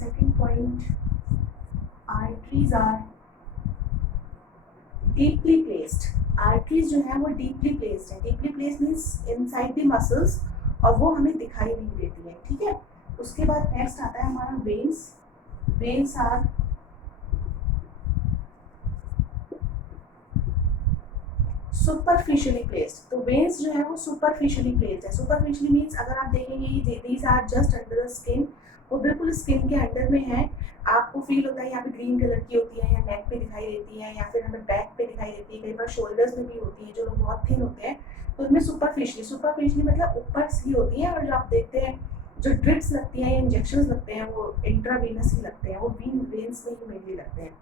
Second point, arteries are deeply placed. Arteries जो है वो डीपली प्लेस्ड है। Deeply placed means inside the muscles, और वो हमें दिखाई नहीं देती है, ठीक है। उसके बाद नेक्स्ट आता है हमारा veins. Veins are superficially placed. तो वेन्स जो है वो सुपरफिशियली प्लेस्ड है। सुपरफिशियली मीन्स अगर आप देखेंगे these are just under the skin, वो बिल्कुल स्किन के अंडर में है। आपको फील होता है यहाँ पे ग्रीन कलर की होती है, या नेक पे दिखाई देती है, या फिर हमें बैक पे दिखाई देती है, कई बार शोल्डर्स में भी होती है। जो लोग बहुत थिन होते हैं तो उनमें सुपरफिशियली मतलब ऊपर से होती है। और जो आप देखते हैं जो ड्रिप्स लगती हैं या इंजेक्शन लगते हैं वो इंट्रावेनस ही लगते हैं, वो वेन्स में ही मेनली लगते हैं।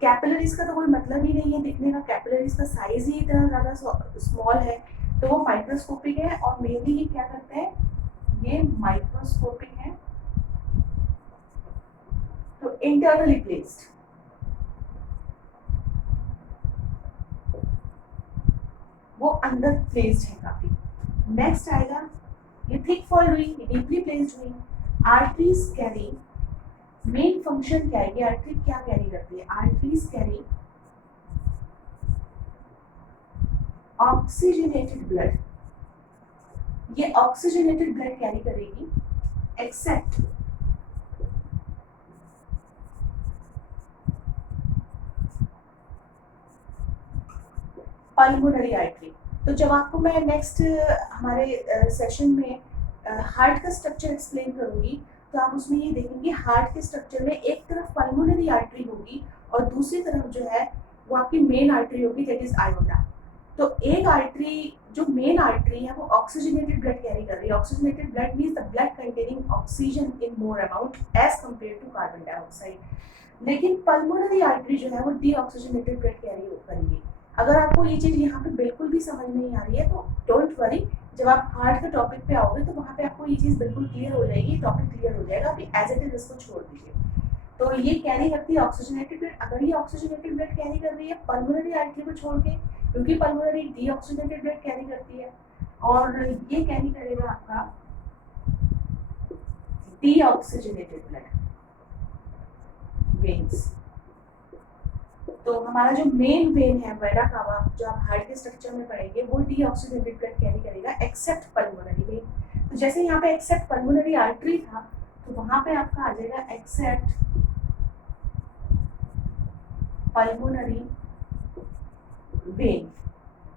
कैपिलरीज का तो कोई मतलब ही नहीं है दिखने का। कैपिलरीज का साइज ही इतना ज़्यादा स्मॉल है, तो वो माइक्रोस्कोपिक है। और मेनली ये क्या करते हैं, ये माइक्रोस्कोपिक है, तो इंटरनली प्लेस्ड। वो अंदर प्लेस्ड है काफी। नेक्स्ट आएगा ये थिक फॉल हुई, ये डीपली प्लेस्ड हुई। आर्टरीज कैरी, मेन फंक्शन क्या है, ये आर्टरी क्या कैरी करती है? Arteries carry oxygenated blood. ये ऑक्सीजनेटेड ब्लड कैरी करेगी एक्सेप्ट पल्मोनरी आर्टरी। तो जब आपको मैं नेक्स्ट हमारे सेशन में हार्ट का स्ट्रक्चर एक्सप्लेन करूंगी, तो आप उसमें ये देखेंगे हार्ट के स्ट्रक्चर में एक तरफ पल्मोनरी आर्टरी होगी और दूसरी तरफ जो है वो आपकी मेन आर्टरी होगी, दैट इज आयोटा। तो एक आर्टरी जो मेन आर्टरी है वो ऑक्सीजनेटेड ब्लड कैरी कर रही है। Oxygenated blood means the blood containing oxygen in more amount as compare to carbon dioxide. लेकिन पल्मोनरी आर्टरी जो है वो डीऑक्सीजनेटेड ब्लड कैरी करेगी। अगर आपको ये चीज़ यहाँ पे बिल्कुल भी समझ नहीं आ रही है तो डोंट वरी, जब आप हार्ट के टॉपिक पे आओगे तो वहाँ पे आपको ये चीज़ बिल्कुल क्लियर हो जाएगी, टॉपिक क्लियर हो जाएगा। अभी एज इट इज इसको छोड़ दीजिए। तो ये कैरी करती है ऑक्सीजनेटेड ब्लड। अगर ये ऑक्सीजनेटेड ब्लड कैरी कर रही है पल्मोनरी आर्टरी को छोड़ के, क्योंकि पल्मोनरी डीऑक्सीजनेटेड ब्लड कैरी करती है, और ये कैरी करेगा आपका डीऑक्सीजनेटेड ब्लड वेन्स। तो हमारा जो मेन वेन है वेना कावा, जो आप हार्ट के स्ट्रक्चर में पढ़ेंगे, वो डीऑक्सीजनेटेड ब्लड कैरी करेगा एक्सेप्ट पल्मोनरी वेन। तो जैसे यहाँ पे एक्सेप्ट पल्मोनरी आर्टरी था, तो वहां पे आपका आ जाएगा except pulmonary vein.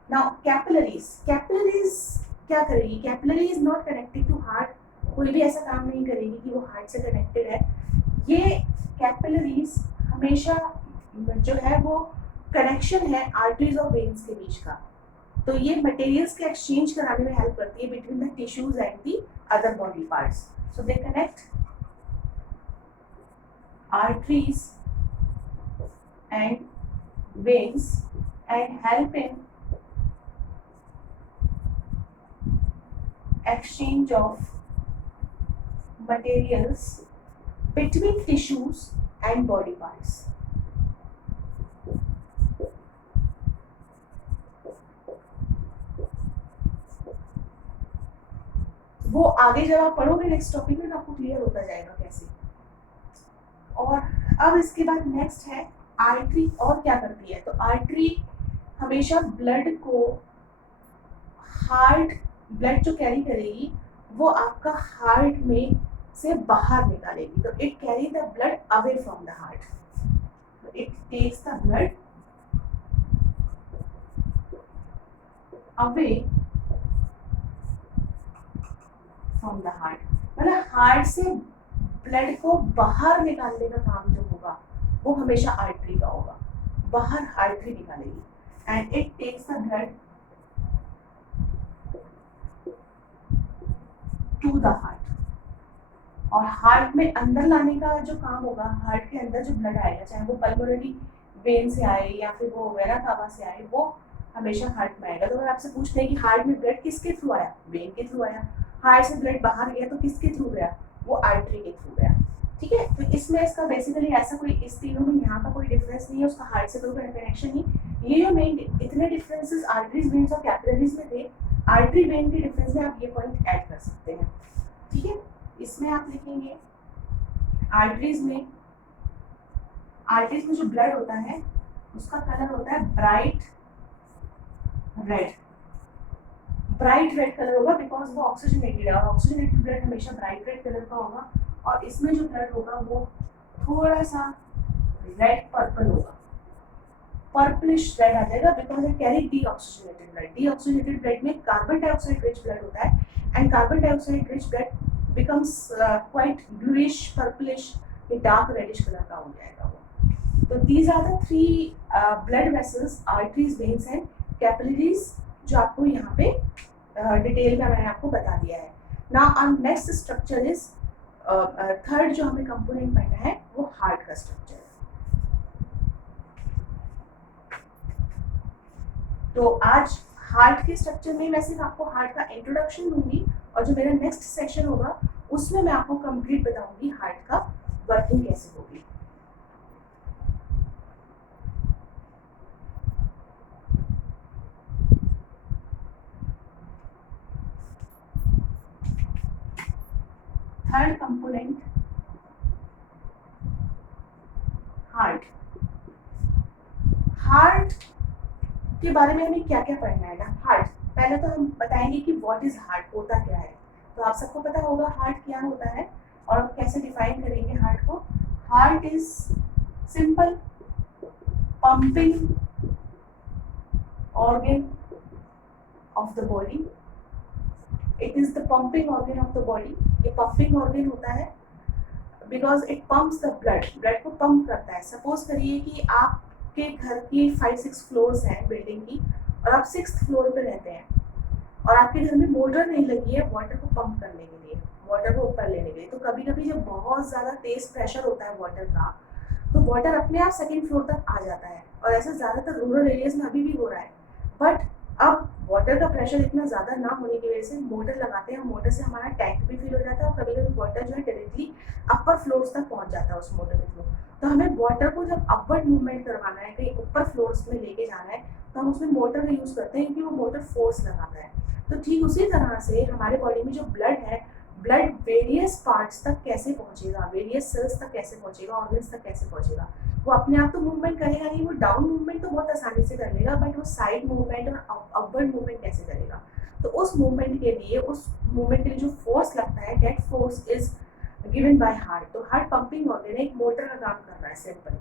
Now capillaries, capillaries क्या करेगी? Capillary is not connected to heart, कोई भी ऐसा काम नहीं करेगी कि वो हार्ट से कनेक्टेड है। ये कैपिलरीज हमेशा जो है वो कनेक्शन है आर्टरीज और वेन्स के बीच का। तो ये मटेरियल्स के एक्सचेंज कराने में हेल्प करती है between the tissues and the other body parts. So they connect arteries and veins and help in exchange of materials between tissues and body parts. वो आगे जब आप पढ़ोगे नेक्स्ट टॉपिक में तो आपको क्लियर होता जाएगा कैसे। और अब इसके बाद नेक्स्ट है आर्टरी और क्या करती है। तो आर्टरी हमेशा ब्लड को, हार्ट ब्लड जो कैरी करेगी वो आपका हार्ट में से बाहर निकालेगी। तो it carry the blood away from the heart, तो it takes the blood away from the heart. मतलब हार्ट से ब्लड को बाहर निकालने का काम जो होगा वो हमेशा आर्टरी का होगा, बाहर आर्टरी निकालेगी। And it takes the blood to the heart. और हार्ट में अंदर लाने का जो काम होगा, हार्ट के अंदर जो ब्लड आएगा, चाहे वो पल्मोनरी वेन से आए या फिर वो वेना कावा से आए, वो हमेशा हार्ट में आएगा। तो अगर आपसे पूछते हैं कि हार्ट में ब्लड किसके थ्रू आया, वेन के थ्रू आया। हार्ट से ब्लड बाहर गया तो किसके थ्रू गया, वो आर्टरी के थ्रू गया। ठीक है, तो इसमें इसका बेसिकली ऐसा कोई इस तीनों में यहाँ का कोई डिफरेंस नहीं है, उसका हार्ट से कोई कनेक्शन नहीं। ये जो मेन इतने डिफरेंसेस आर्टरीज, वेन्स और कैपिलरीज में थे, आर्टरी वेन के डिफरेंस में आप ये पॉइंट ऐड कर सकते हैं। ठीक है, इसमें आप लिखेंगे आर्टरीज में जो ब्लड होता है उसका कलर होता है ब्राइट रेड कलर होगा, बिकॉज वो ऑक्सीजनेटेड है और ऑक्सीजनेटेड ब्लड हमेशा ब्राइट रेड कलर का होगा। और इसमें जो ब्लड होगा वो थोड़ा सा रेड पर्पल होगा, पर्पलिश रेड आ जाएगा, because it carry deoxygenated blood. Deoxygenated blood में कार्बन डाइऑक्साइड रिच ब्लड होता है, and carbon dioxide rich blood becomes quite bluish purplish, ये डार्क रेडिश कलर का हो जाएगा वो। तो these are the three blood vessels, arteries, veins and capillaries, जो आपको यहाँ पे डिटेल में मैंने आपको बता दिया है। Now our next structure is third जो हमें कंपोनेंट पढ़ना है वो हार्ट का स्ट्रक्चर है। तो आज हार्ट के स्ट्रक्चर में मैं सिर्फ आपको हार्ट का इंट्रोडक्शन दूंगी, और जो मेरा नेक्स्ट सेशन होगा उसमें मैं आपको कंप्लीट बताऊंगी हार्ट का वर्किंग कैसे होगी। Third component heart. हार्ट के बारे में हमें क्या क्या पढ़ना है ना। हार्ट पहले तो हम बताएंगे कि व्हाट इज हार्ट, होता क्या है। तो आप सबको पता होगा हार्ट क्या होता है और कैसे डिफाइन करेंगे हार्ट को। Heart is simple pumping organ of the body. It is the pumping organ of the body. ये पंपिंग ऑर्गन होता है because it pumps the blood को पंप करता है। सपोज करिए कि आपके घर की 5-6 फ्लोर्स हैं बिल्डिंग की, और आप 6th फ्लोर पे रहते हैं, और आपके घर में मोटर नहीं लगी है वाटर को पंप करने के लिए, वाटर को ऊपर लेने के लिए। तो कभी कभी जब बहुत ज़्यादा तेज प्रेशर होता है वाटर का, तो वाटर अपने आप 2nd फ्लोर तक आ जाता है, और ऐसा ज़्यादातर रूरल एरियाज में अभी भी हो रहा है। बट अब वाटर का प्रेशर इतना ज़्यादा ना होने की वजह से मोटर लगाते हैं, मोटर से हमारा टैंक भी फिल हो जाता है, और कभी कभी वाटर जो है डायरेक्टली अपर फ्लोर्स तक पहुंच जाता है उस मोटर के थ्रू। तो हमें वाटर को जब अपवर्ड मूवमेंट करवाना है, कहीं ऊपर फ्लोर्स में लेके जाना है, तो हम उसमें मोटर का यूज़ करते हैं, क्योंकि वो मोटर फोर्स लगाता है। तो ठीक उसी तरह से हमारे बॉडी में जो ब्लड है, ब्लड वेरियस पार्ट्स तक कैसे पहुंचेगा, वेरियस सेल्स तक कैसे पहुंचेगा, ऑर्गन्स तक कैसे पहुंचेगा। वो अपने आप तो मूवमेंट करेगा नहीं, वो डाउन मूवमेंट तो बहुत आसानी से कर लेगा, बट वो साइड मूवमेंट और अपवर्ड मूवमेंट कैसे करेगा। तो उस मूवमेंट के लिए जो फोर्स लगता है, that force is given by heart. तो हार्ट पंपिंग ऑर्गन एक मोटर का काम कर रहा है सिंपल।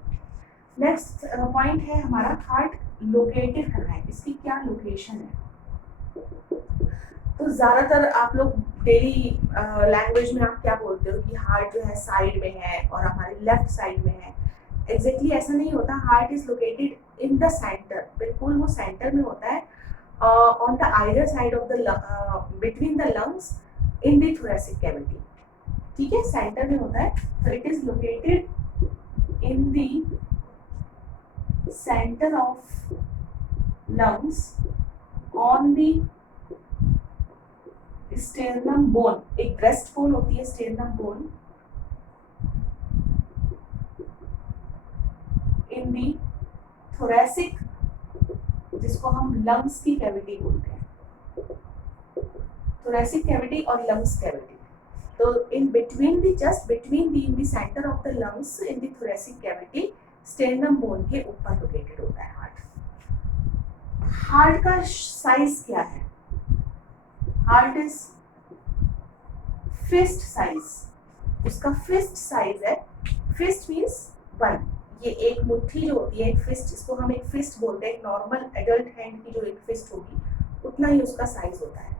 नेक्स्ट पॉइंट है हमारा हार्ट लोकेटेड कहाँ है, इसकी क्या लोकेशन है। तो ज़्यादातर आप लोग डेली लैंग्वेज में आप क्या बोलते हो कि हार्ट जो है साइड में है और हमारे लेफ्ट साइड में है। एग्जैक्टली ऐसा नहीं होता। Heart is located in the centre, बिल्कुल वो सेंटर में होता है, on the either side of the between the lungs in the thoracic cavity. ठीक है, सेंटर में होता है। तो it is located in the centre of lungs on the sternum bone. एक ब्रेस्ट बोन होती है स्टेर्नम बोन, इन दी थोरेसिक, जिसको हम लंग्स की कैविटी बोलते हैं, थोरेसिक कैविटी और लंग्स कैविटी। तो in between the, just between the, in the centre of the lungs in the thoracic cavity, sternum bone के ऊपर लोकेटेड होता है हार्ट। हार्ट का साइज क्या है? Heart is fist size. उसका फिस्ट साइज है, फिस्ट मीन्स 1। ये एक मुट्ठी जो होती है, एक फिस्ट, जिसको हम एक फिस्ट बोलते हैं, एक नॉर्मल एडल्ट हैंड की जो एक फिस्ट होगी उतना ही उसका साइज होता है।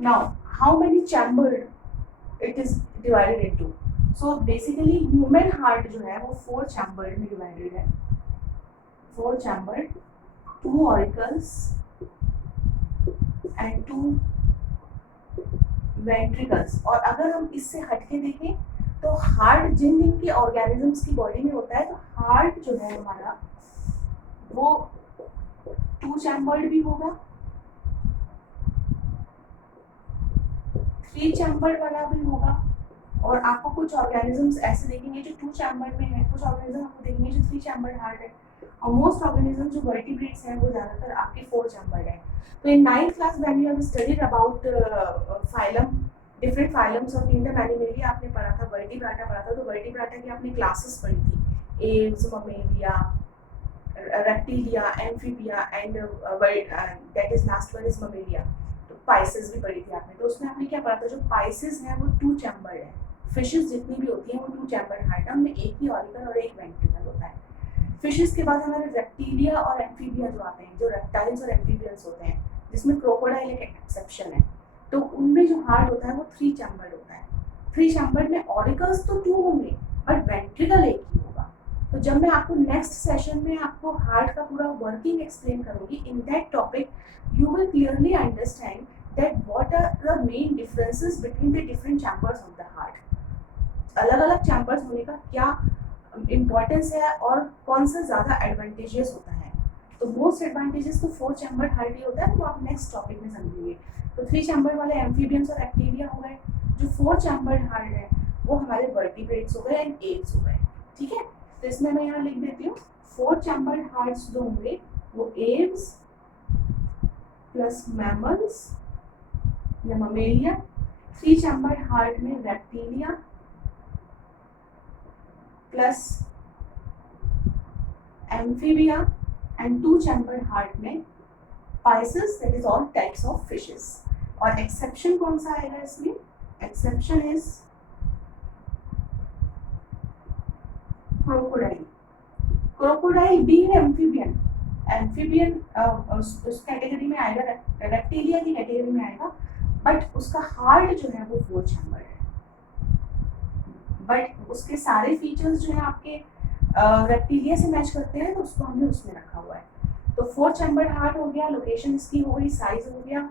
Now how many chambered it is divided into. So basically human heart जो है वो 4 चैम्बर्ड में डिवाइडेड है। 4 चैम्बर्ड, 2 ऑरिकल्स एंड 2 वेंट्रिकल्स। और अगर हम इससे हटके देखें तो हार्ट जिन के ऑर्गेनिजम्स की बॉडी में होता है, तो हार्ट जो है हमारा वो 2 चैम्बर्ड भी होगा, 3 चैम्बर्ड वाला भी होगा, और आपको कुछ ऑर्गेनिजम्स ऐसे देखेंगे जो 2 चैम्बर्ड में है, कुछ ऑर्गेनिज्म आपको देखेंगे जो 3 चैम्बर्ड हार्ट है, और मोस्ट ऑर्गेनिज्म जो वर्टिब्रेट्स हैं वो ज़्यादातर आपके 4 चैम्बर्ड है। तो इन 9th class when you have studied about phylum different phylums of kingdom animalia आपने पढ़ा था, वर्टिब्राटा पढ़ा था, तो वर्टिब्राटा की आपने क्लासेस पढ़ी थी, Aves, Mammalia, reptilia, amphibia and that is last one is Mammalia. तो पाइसेस भी पढ़ी थी आपने, तो उसमें आपने क्या पढ़ा था, जो पाइसेस है वो 2 चैम्बर्ड है, फिशेस जितनी भी होती हैं वो 2 चैम्बर्ड हार्ट है, उनमें एक ही ऑरिकल और एक वेंट्रिकल होता है। फिशेस के बाद हमारे रेप्टिलिया और एम्फीबिया जो आते हैं, जो रेप्टाइल्स और एम्फीबियंस होते हैं, जिसमें क्रोकोडाइल एक एक्सेप्शन है, तो उनमें जो हार्ट होता है वो 3 चैम्बर्ड होता है। 3 चैम्बर्ड में ऑरिकल्स तो 2 होंगे बट वेंट्रिकल एक ही होगा। तो जब मैं आपको नेक्स्ट सेशन में आपको हार्ट का पूरा वर्किंग एक्सप्लेन करूंगी, in that topic you will clearly understand that what are the main differences between the different chambers of the heart. अलग अलग चैम्बर्स होने का क्या इम्पोर्टेंस है और कौन सा ज़्यादा एडवांटेजेस होता है। तो मोस्ट एडवांटेजेस तो 4 चैम्बर हार्ट ही होता है, तो आप नेक्स्ट टॉपिक में समझेंगे। तो 3 चैम्बर वाले एम्फीबियंस और रेप्टिलिया हो गए, जो 4 चैम्बर हार्ट है वो हमारे वर्टिब्रेट्स हो गए एंड एव्स हो गए। ठीक है, तो इसमें मैं यहाँ लिख देती हूँ 4 चैम्बर हार्ट्स जो होंगे वो एव्स प्लस मैमल्स या ममेलिया, 3 चैम्बर हार्ट में reptilia plus amphibia and 2 chamber heart में pisces, that is all types of fishes. और एक्सेप्शन कौन सा आएगा इसमें, एक्सेप्शन इज क्रोकोडाइल। क्रोकोडाइल भी है एम्फीबियन, एम्फीबियन उस कैटेगरी में आएगा, रेप्टिलिया की कैटेगरी में आएगा, बट उसका हार्ट जो है वो 4 चैम्बर है, बट उसके सारे फीचर्स जो है आपके रेप्टिलिया से मैच करते हैं, तो उसको हमने उसमें रखा हुआ है। तो 4 चैम्बर हार्ट हो गया, लोकेशन इसकी हो गई, साइज हो गया।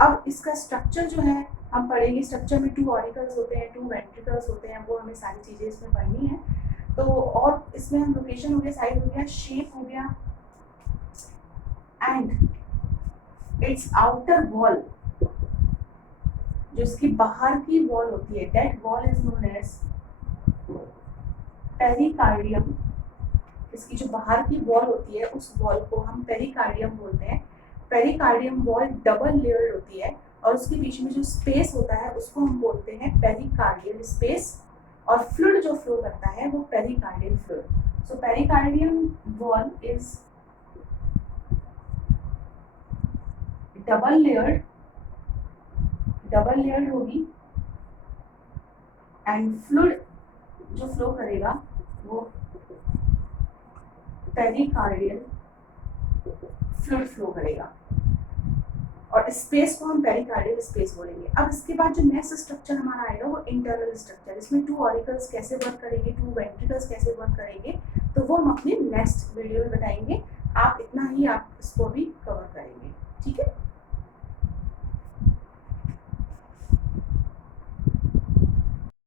अब इसका स्ट्रक्चर जो है हम पढ़ेंगे, स्ट्रक्चर में 2 ऑरिकल्स होते हैं, 2 वेंट्रिकल्स होते हैं, वो हमें सारी चीज़ें इसमें पढ़नी है। तो और इसमें हम लोकेशन हो गया, साइज हो गया, शेप हो गया, एंड इट्स आउटर वॉल, जो इसकी बाहर की वॉल होती है, that wall is known as pericardium. इसकी जो बाहर की वॉल होती है उस वॉल को हम पेरिकार्डियम बोलते हैं। पेरिकार्डियम वॉल डबल लेयर्ड होती है और उसके बीच में जो स्पेस होता है उसको हम बोलते हैं पेरिकार्डियल स्पेस, और फ्लूइड जो फ्लो करता है वो pericardial fluid. So pericardium wall is double layered होगी, एंड फ्लूइड जो फ्लो करेगा वो पेरिकार्डियल फ्लूइड फ्लो करेगा, और स्पेस को हम पेरिकार्डियल स्पेस बोलेंगे। अब इसके बाद जो नेक्स्ट स्ट्रक्चर हमारा आएगा वो इंटरनल स्ट्रक्चर। इसमें 2 ऑरिकल्स कैसे वर्क करेंगे, 2 वेंट्रिकल्स कैसे वर्क करेंगे, तो वो हम अपने नेक्स्ट वीडियो में बताएंगे। आप इतना ही आप इसको भी